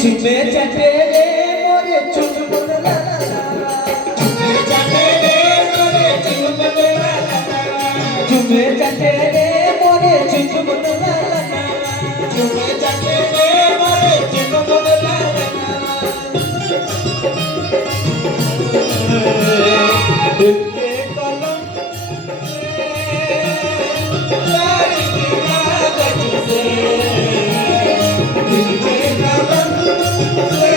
चुमे चटे रे मोरे चुनमुन ला ला चुमे चटे रे मोरे चुनमुन ला ला चुमे चटे रे मोरे चुनमुन ला ला चुमे चटे रे मोरे चुनमुन ला ला दिल के कलम लारी की कागज से दिल के कलम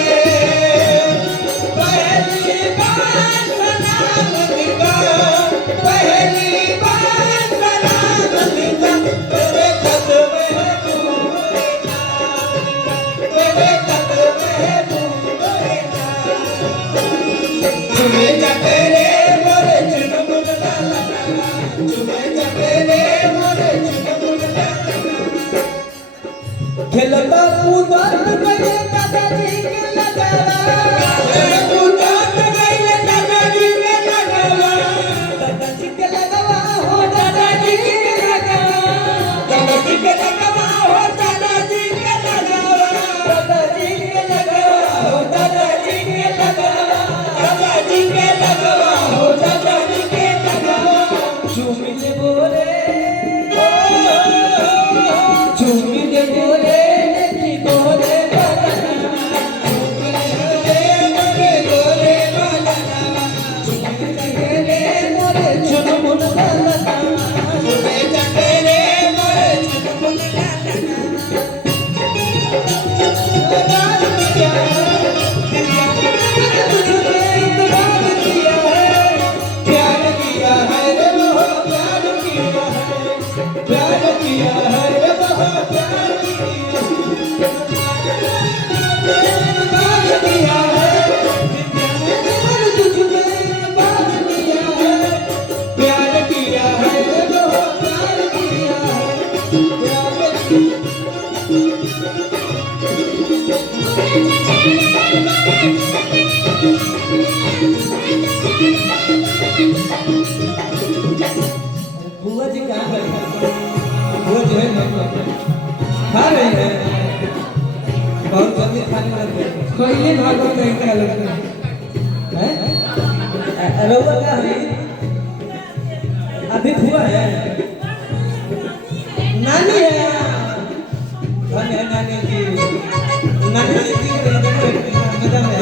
खेलता कूदत गए दादाजी के लगावा कूदत गए दादाजी के लगावा दादाजी के लगावा हो दादाजी के लगावा दादाजी के लगावा हो दादाजी के लगावा दादाजी के लगावा हो दादाजी के लगावा दादाजी के लगावा हो दादाजी के लगावा चूमी ले बोले चूमी ले बोले बुआ जी कहाँ गए? बुआ जो है खा रही है बहुत जल्दी खाने लगे खोइले भागो नहीं क्या लगता है रउआ क्या है अभी हुआ है नानी है नानी की मैडम है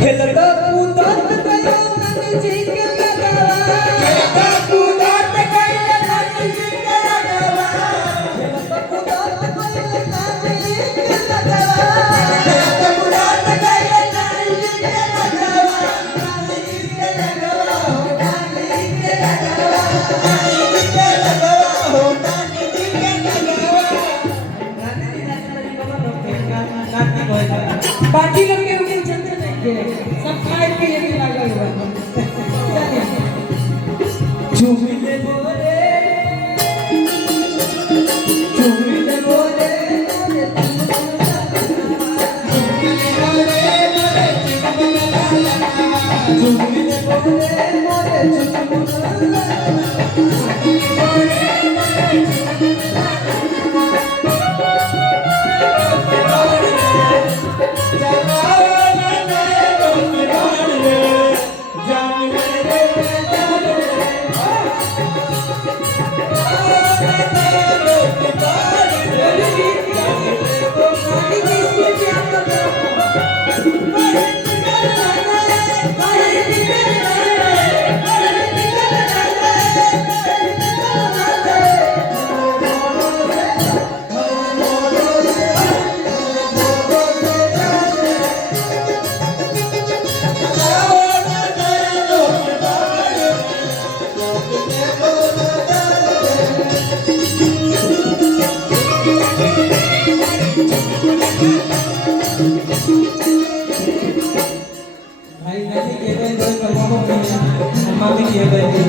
खेलता कूदत गया नानी जी के लगावा खेलता कूदत गया नानी जी के लगावा खेलता कूदत गया नानी जी के लगावा खेलता कूदत गया नानी जी के लगावा नानी जी के लगावा हो नानी जी के लगावा नानी जी के लगावा हो नानी जी के लगावा नानी बाकी लोग के ऊपर चलते नहीं के सब खाए के लिए लगा हुआ चूमी ले बोले चूमी ले बोले चूमी ले बोले मोरे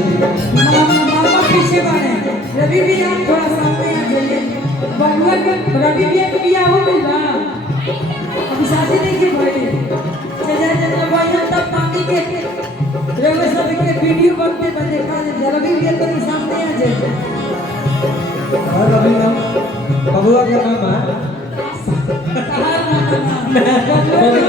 मामा पीछे बने रवि भी आप थोड़ा सामने आ जाइए बबुआ के रवि भी एक बिया हो गई बा अभी शादी नहीं की भइल चले चले भाई तब पानी के रवि सब के वीडियो बनते बन देखा रवि भी तो सामने आ जाइए और रवि बबुआ के मामा ना